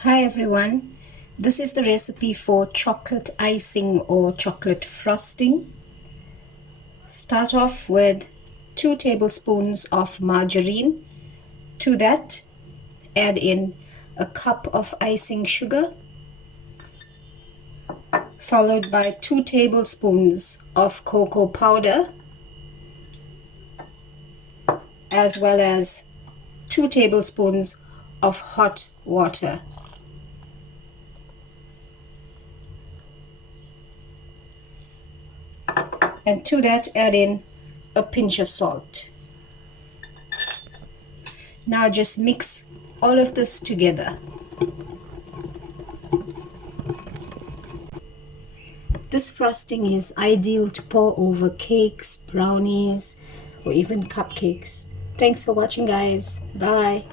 Hi everyone, this is the recipe for chocolate icing or chocolate frosting. Start off with 2 tablespoons of margarine. To that, add in a cup of icing sugar, followed by 2 tablespoons of cocoa powder, as well as 2 tablespoons of hot water. And to that, add in a pinch of salt. Now just mix all of this together. This frosting is ideal to pour over cakes, brownies, or even cupcakes. Thanks for watching, guys. Bye.